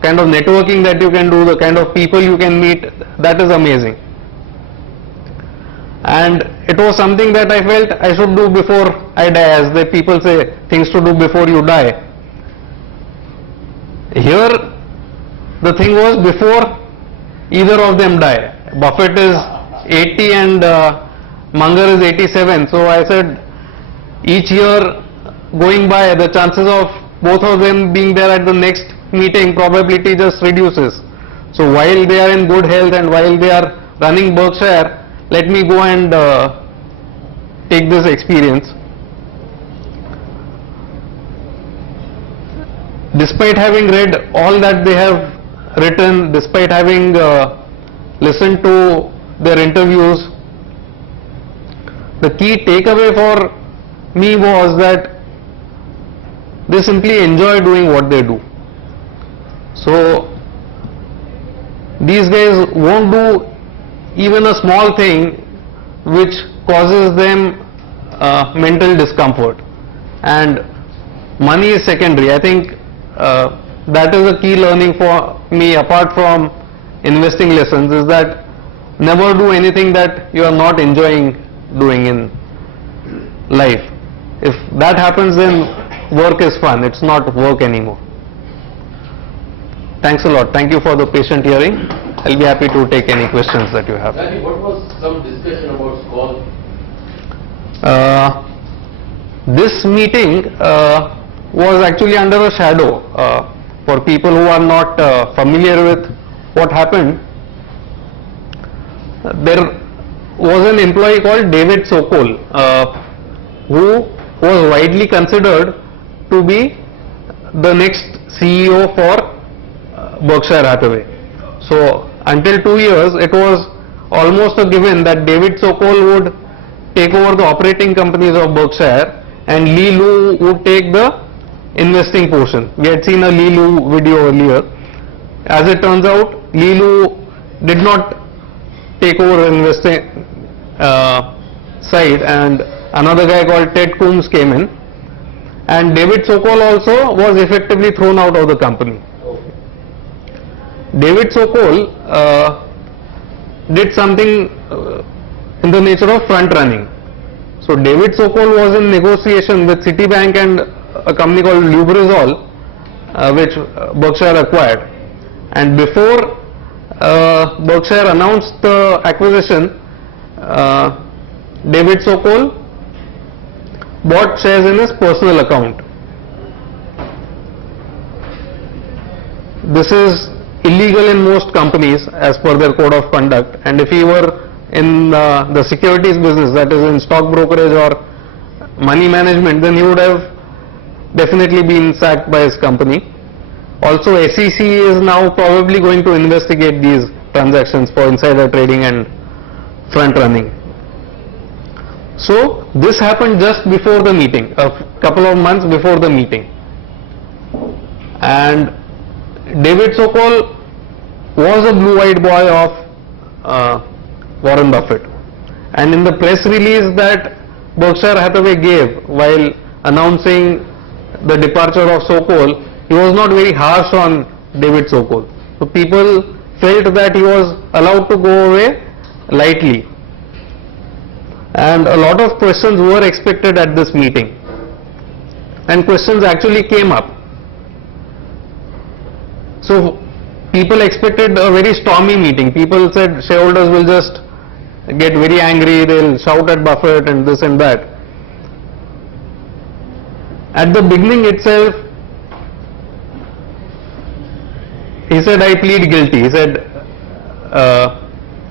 kind of networking that you can do, the kind of people you can meet, that is amazing. And it was something that I felt I should do before I die, as the people say, things to do before you die. Here, the thing was before either of them die. Buffett is 80 and Munger is 87. So I said, each year going by, the chances of both of them being there at the next meeting, probability just reduces. So while they are in good health and while they are running Berkshire, let me go and take this experience. Despite having read all that they have written, despite having listened to their interviews, the key takeaway for me was that they simply enjoy doing what they do. So these guys won't do even a small thing which causes them mental discomfort, and money is secondary. I think that is a key learning for me, apart from investing lessons, is that never do anything that you are not enjoying doing in life. If that happens, then work is fun, it's not work anymore. Thanks a lot. Thank you for the patient hearing. I'll be happy to take any questions that you have. Rajeev, what was some discussion about Skoll? This meeting was actually under a shadow. For people who are not familiar with what happened, there was an employee called David Sokol, who was widely considered to be the next CEO for Berkshire Hathaway. So until 2 years, it was almost a given that David Sokol would take over the operating companies of Berkshire and Lee Lu would take the investing portion. We had seen a Lee Lu video earlier. As it turns out, Lee Lu did not take over investing side, and another guy called Ted Coombs came in, and David Sokol also was effectively thrown out of the company. David Sokol did something in the nature of front running. So David Sokol was in negotiation with Citibank and a company called Lubrizol, which Berkshire acquired. And before Berkshire announced the acquisition, David Sokol bought shares in his personal account. This is illegal in most companies as per their code of conduct, and if he were in the securities business, that is in stock brokerage or money management, then he would have definitely been sacked by his company. Also, SEC is now probably going to investigate these transactions for insider trading and front running. So this happened just before the meeting, a couple of months before the meeting. And David Sokol was a blue-eyed boy of Warren Buffett. And in the press release that Berkshire Hathaway gave while announcing the departure of Sokol, he was not very harsh on David Sokol. So people felt that he was allowed to go away lightly. And a lot of questions were expected at this meeting. And questions actually came up. So people expected a very stormy meeting. People said shareholders will just get very angry, they'll shout at Buffett and this and that. At the beginning itself, he said, I plead guilty. He said,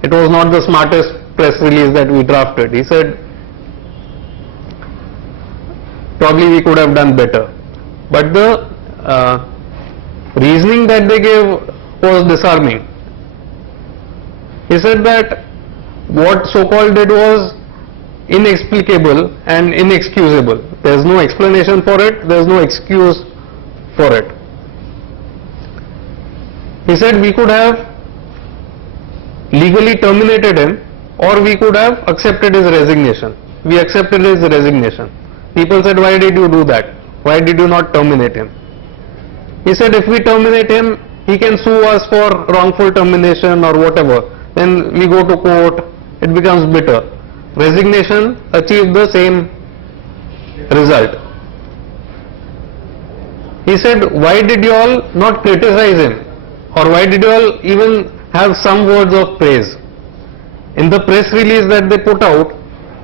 it was not the smartest press release that we drafted. He said, probably we could have done better. But the reasoning that they gave was disarming. He said that what Sokol did was inexplicable and inexcusable. There is no explanation for it, there is no excuse for it. He said we could have legally terminated him or we could have accepted his resignation. We accepted his resignation. People said, why did you do that? Why did you not terminate him? He said if we terminate him, he can sue us for wrongful termination or whatever. Then we go to court, it becomes bitter. Resignation achieved the same result. He said, why did you all not criticize him? Or why did you all even have some words of praise? In the press release that they put out,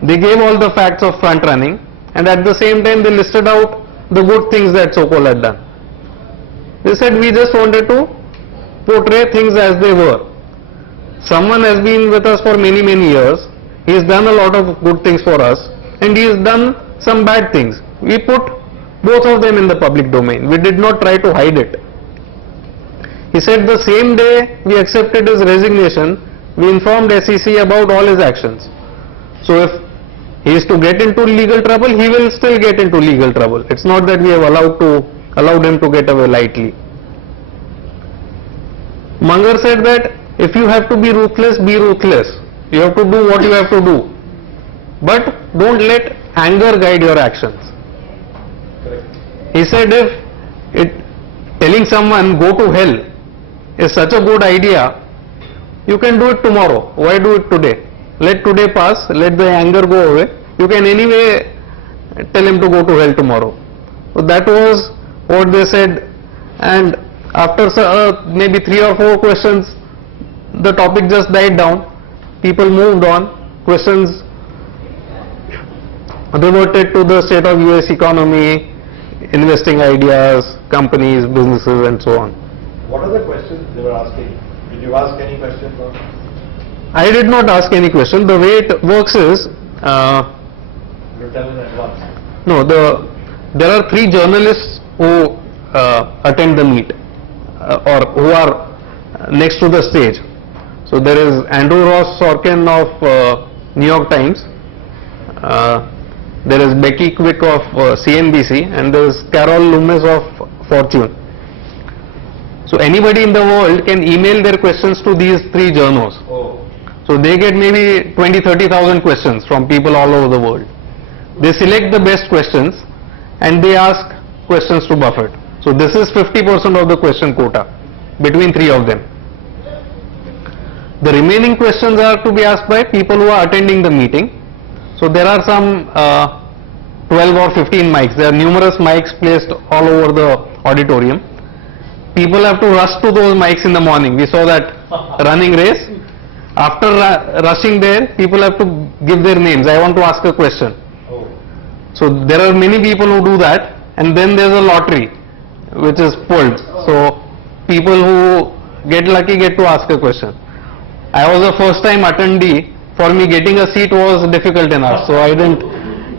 they gave all the facts of front running and at the same time they listed out the good things that Sokol had done. They said we just wanted to portray things as they were. Someone has been with us for many years, he has done a lot of good things for us and he has done some bad things. We put both of them in the public domain. We did not try to hide it. He said the same day we accepted his resignation, we informed SEC about all his actions. So if he is to get into legal trouble, he will still get into legal trouble. It's not that we have allowed him to get away lightly. Munger said that if you have to be ruthless, be ruthless. You have to do what you have to do. But don't let anger guide your actions. He said if telling someone go to hell is such a good idea, you can do it tomorrow. Why do it today? Let today pass, let the anger go away. You can anyway tell him to go to hell tomorrow. So that was what they said, and after maybe 3 or 4 questions, the topic just died down. People moved on. Questions reverted to the state of US economy, investing ideas, companies, businesses and so on. What are the questions they were asking? Did you ask any questions? I did not ask any question. The way it works is, You tell in advance. no, there are 3 journalists who attend the meet or who are next to the stage. So there is Andrew Ross Sorkin of New York Times, there is Becky Quick of CNBC, and there is Carol Loomis of Fortune. So anybody in the world can email their questions to these 3 journos. Oh. So they get maybe 20,000-30,000 questions from people all over the world. They select the best questions and they ask questions to Buffett. So this is 50% of the question quota between 3 of them. The remaining questions are to be asked by people who are attending the meeting. So there are some 12 or 15 mics. There are numerous mics placed all over the auditorium. People have to rush to those mics in the morning. We saw that running race. After rushing there, people have to give their names. I want to ask a question. Oh. So there are many people who do that, and then there's a lottery which is pulled. So people who get lucky get to ask a question. I was a first time attendee. For me, getting a seat was difficult enough, so I didn't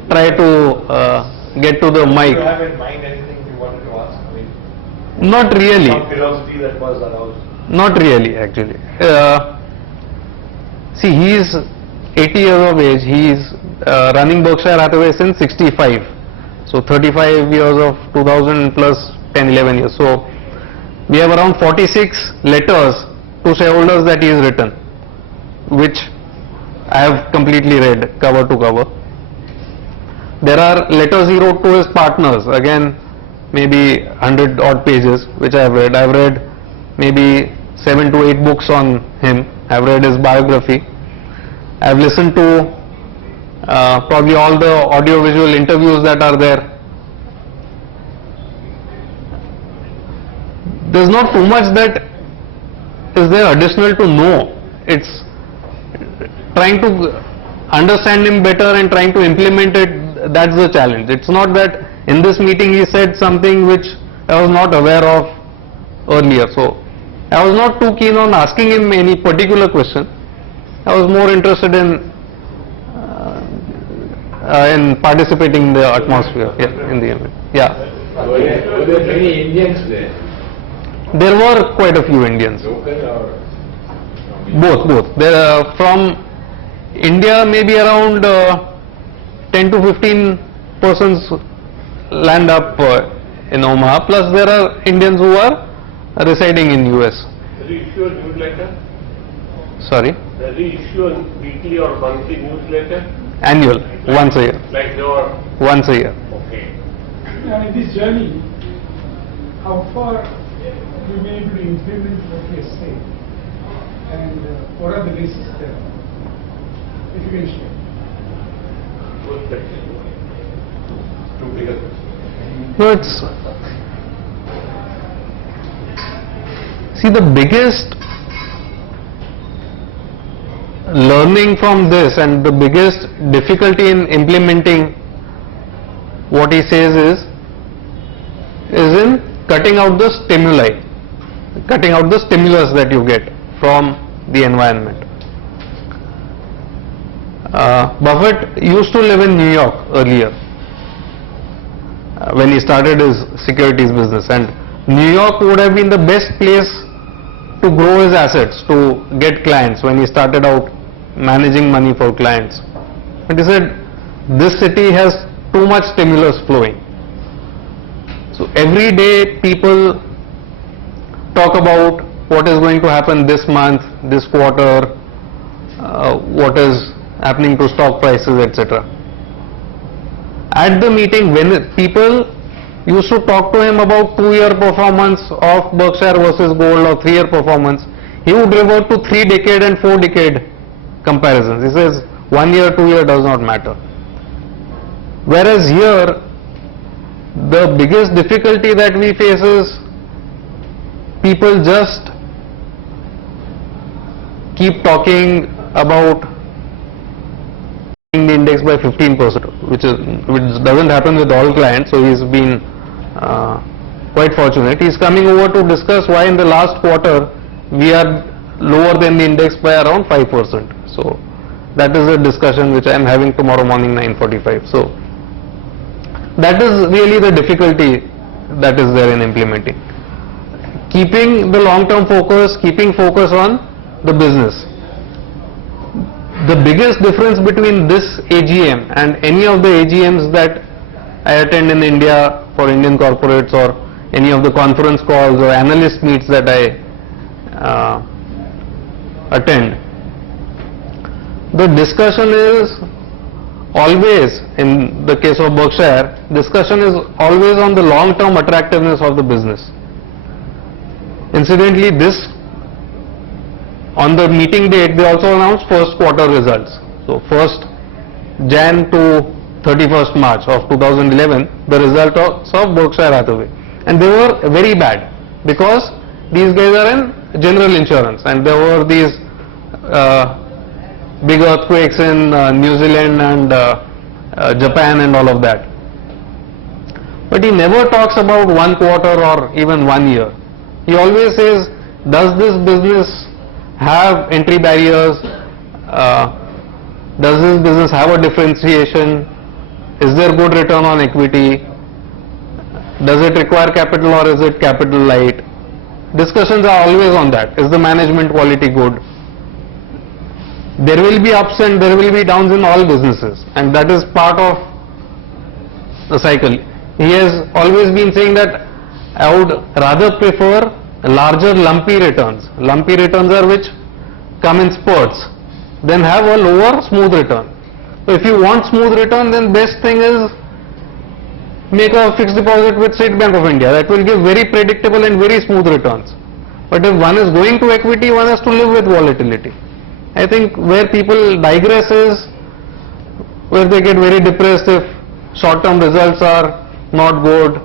try to get to the mic. Do you have in mind anything you wanted to ask? I mean, Not really. some philosophy that was aroused. Not really, actually. See, he is 80 years of age. He is running Berkshire Hathaway since 65. So 35 years of 2000 plus 10, 11 years. So we have around 46 letters to shareholders that he has written, which I have completely read cover to cover. There are letters he wrote to his partners, again maybe 100 odd pages, which I have read. I have read maybe 7 to 8 books on him. I have read his biography. I have listened to probably all the audio-visual interviews that are there. There's not too much that is there additional to know. It's trying to understand him better and trying to implement it. That's the challenge. It's not that in this meeting he said something which I was not aware of earlier. So I was not too keen on asking him any particular question. I was more interested in participating in the atmosphere, in the event. Yeah. Were there many Indians there? There were quite a few Indians. Local or? Both. There are from India, maybe around 10 to 15 persons land up in Omaha. Plus there are Indians who are residing in US. Reissue a newsletter? Sorry. Reissue a weekly or monthly newsletter? Annual, once a year. Like your, Once a year. okay. Now, in this journey, how far you may be able to implement what you say, and what are the bases there? If you can share. Good question. Two bigger questions. No, it's see the biggest learning from this and the biggest difficulty in implementing what he says is in cutting out the stimuli, cutting out the stimulus that you get from the environment. Buffett used to live in New York earlier when he started his securities business, and New York would have been the best place to grow his assets, to get clients when he started out managing money for clients. But he said this city has too much stimulus flowing. So every day people talk about what is going to happen this month, this quarter, what is happening to stock prices, etc. At the meeting, when people used to talk to him about 2-year performance of Berkshire versus gold or 3-year performance, he would revert to 3-decade and 4-decade comparisons. He says 1 year, 2 year does not matter. Whereas here, the biggest difficulty that we face is people just keep talking about the index by 15%, which doesn't happen with all clients. So he's been quite fortunate. He's coming over to discuss why in the last quarter we are lower than the index by around 5%. So that is a discussion which I am having tomorrow morning 9:45. So that is really the difficulty that is there in implementing. Keeping the long-term focus, keeping focus on the business. The biggest difference between this AGM and any of the AGMs that I attend in India for Indian corporates or any of the conference calls or analyst meets that I attend, the discussion is always, in the case of Berkshire, discussion is always on the long-term attractiveness of the business. Incidentally, this, on the meeting date, they also announced first quarter results. So 1st Jan to 31st March of 2011, the results of Berkshire Hathaway. And they were very bad because these guys are in general insurance, and there were these big earthquakes in New Zealand and Japan and all of that. But he never talks about 1 quarter or even 1 year. He always says, does this business have entry barriers? Does this business have a differentiation? Is there good return on equity? Does it require capital or is it capital light? Discussions are always on that. Is the management quality good? there will be ups and there will be downs in all businesses, and that is part of the cycle. He has always been saying that I would rather prefer larger lumpy returns. Lumpy returns are which come in spurts, then have a lower smooth return. So if you want smooth return, then best thing is make a fixed deposit with State Bank of India. That will give very predictable and very smooth returns. But if one is going to equity, one has to live with volatility. I think where people digress is where they get very depressed if short-term results are not good,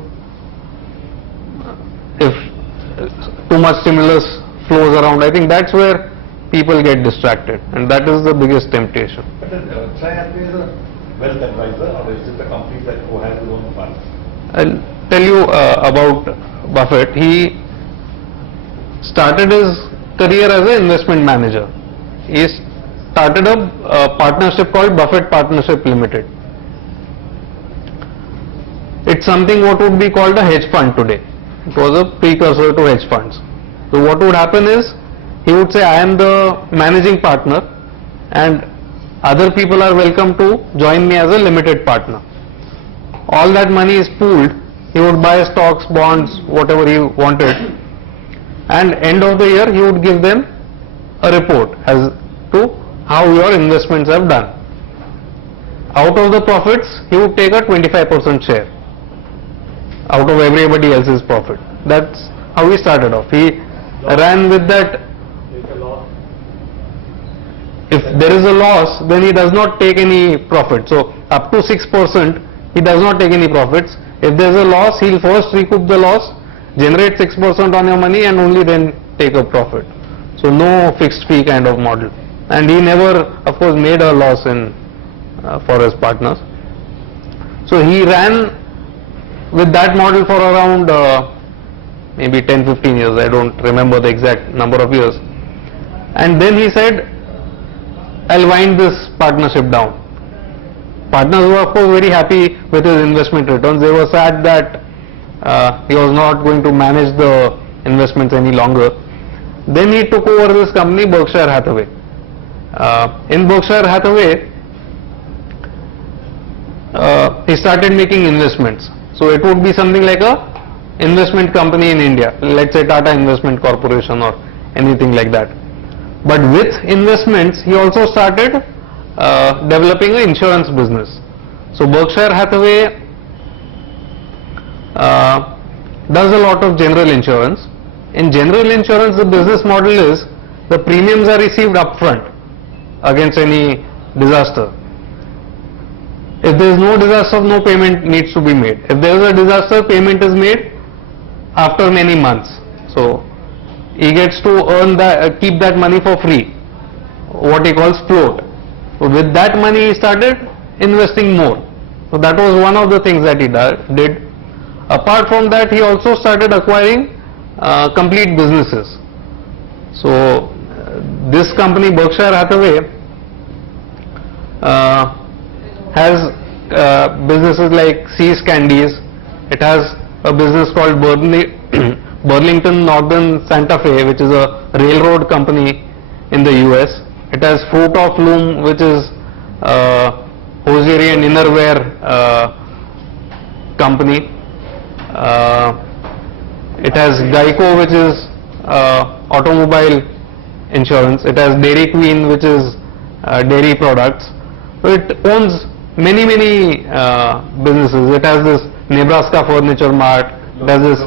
if too much stimulus flows around. I think that's where people get distracted, and that is the biggest temptation. But Hathaway is a wealth advisor, or is it a company that who has its own funds? I'll tell you about Buffett. He started his career as an investment manager. He started a partnership called Buffett Partnership Limited. It's something what would be called a hedge fund today. It was a precursor to hedge funds. So what would happen is, he would say, I am the managing partner and other people are welcome to join me as a limited partner. All that money is pooled. He would buy stocks, bonds, whatever he wanted, and end of the year he would give them a report as to how your investments have done. Out of the profits, he would take a 25% share out of everybody else's profit. That's how he started off. He ran with that. If there is a loss, then he does not take any profit. So up to 6%, he does not take any profits. If there is a loss, he will first recoup the loss, generate 6% on your money, and only then take a profit. So no fixed fee kind of model. And he never, of course, made a loss in for his partners. So he ran with that model for around maybe 10-15 years. I don't remember the exact number of years. And then he said, I'll wind this partnership down. Partners were of course very happy with his investment returns. They were sad that he was not going to manage the investments any longer. Then he took over this company, Berkshire Hathaway. In Berkshire Hathaway, he started making investments. So it would be something like a investment company in India, let's say Tata Investment Corporation or anything like that. But with investments, he also started developing an insurance business. So Berkshire Hathaway does a lot of general insurance. In general insurance, the business model is the premiums are received upfront against any disaster. If there is no disaster, no payment needs to be made. If there is a disaster, payment is made after many months. So he gets to earn that, keep that money for free, what he calls float. So with that money he started investing more. So that was one of the things that he did. Apart from that, he also started acquiring complete businesses. So this company, Berkshire Hathaway, has businesses like See's Candies. It has a business called Burlington Northern Santa Fe, which is a railroad company in the US. It has Fruit of Loom, which is hosiery and innerwear company. It has Geico, which is automobile insurance. It has Dairy Queen, which is dairy products. So it owns many businesses. It has this Nebraska Furniture Mart. It has this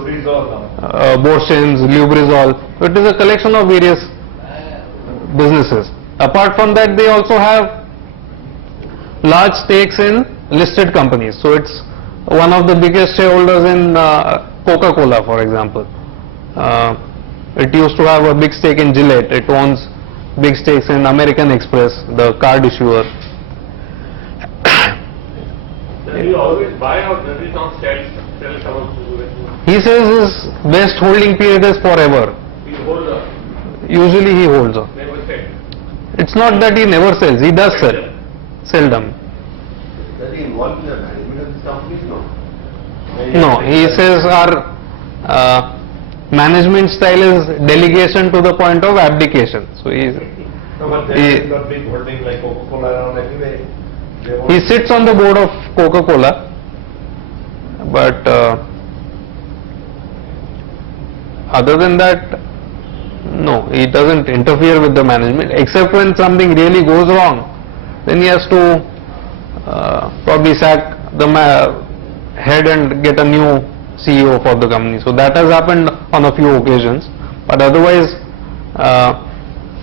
Boschens, Lubrizol. It is a collection of various businesses. Apart from that, they also have large stakes in listed companies. So it's one of the biggest shareholders in Coca-Cola, for example. It used to have a big stake in Gillette. It owns big stakes in American Express, the card issuer. Does he always buy or does he not sell some of his investments? He says his best holding period is forever. He holds up, Usually he holds on. never sell. It's not that he never sells, he does sell. Seldom. Does he involve in the management of this company? No. No, he says our management style is delegation to the point of abdication. So No, but they have got big holding like Coca-Cola around anyway. They won't- He sits on the board of Coca-Cola, but other than that, no, he doesn't interfere with the management, except when something really goes wrong, then he has to probably sack the head and get a new CEO for the company. So that has happened on a few occasions, but otherwise,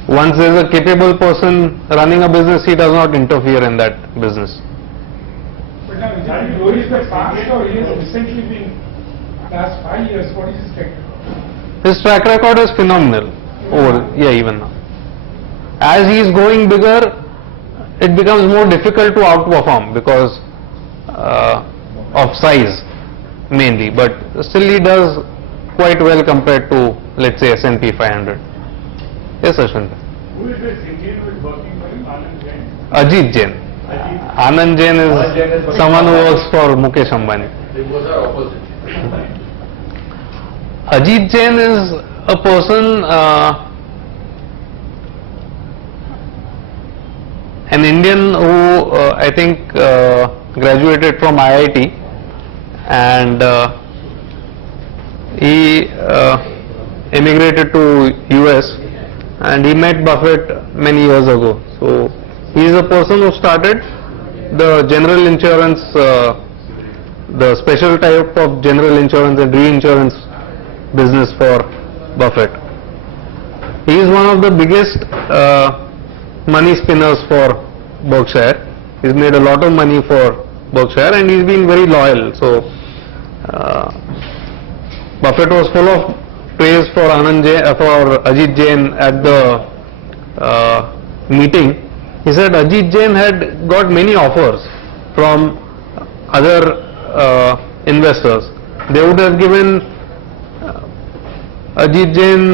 once there is a capable person running a business, he does not interfere in that business. But now, is it only the past or he has recently been, last 5 years, what is his track record? His track record is phenomenal even now. As he is going bigger, it becomes more difficult to outperform because of size mainly, but still he does quite well compared to, let's say, S&P 500. Yes, Ashwin. Who is this Indian who is working for him, Anand Jain? Ajit Jain. Anand Jain is someone who works for Mukesh Ambani. They both are opposite. Ajit Jain is a person, an Indian who I think graduated from IIT, and he emigrated to US, and he met Buffett many years ago. So he is a person who started the general insurance, the special type of general insurance and reinsurance business for Buffett. He is one of the biggest money spinners for Berkshire. He's made a lot of money for Berkshire, and he's been very loyal. So Buffett was full of praise for for Ajit Jain at the meeting. He said Ajit Jain had got many offers from other investors. They would have given Ajit Jain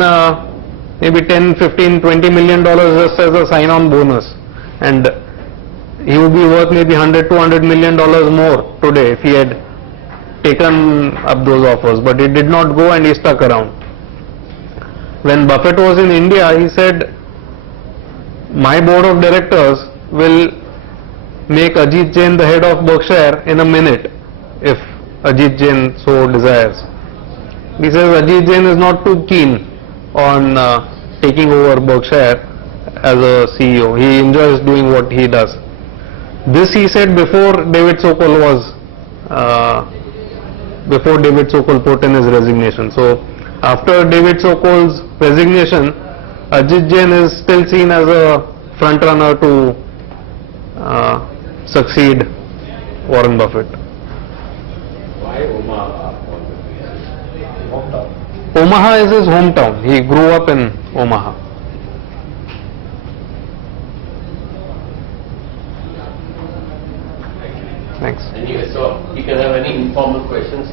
maybe 10, 15, 20 million dollars just as a sign-on bonus, and he would be worth maybe 100, 200 million dollars more today if he had taken up those offers, but he did not go and he stuck around. When Buffett was in India, he said, my board of directors will make Ajit Jain the head of Berkshire in a minute if Ajit Jain so desires. He says Ajit Jain is not too keen on taking over Berkshire as a CEO. He enjoys doing what he does. This he said before David Sokol was, before David Sokol put in his resignation. So after David Sokol's resignation, Ajit Jain is still seen as a front runner to succeed Warren Buffett. Why Omaha? Hometown. Omaha is his hometown. He grew up in Omaha. Thanks. Anyway, so you can have any informal questions.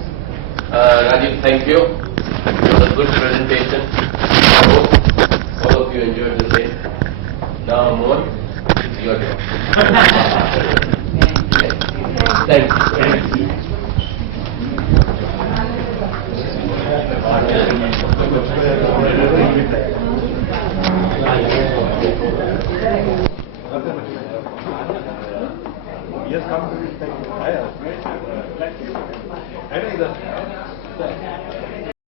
Rajeev, thank you. It was a good presentation. I hope all of you enjoyed the same. Now, Mohan, it's your turn. Thank you. Yes, come to this thing. I know.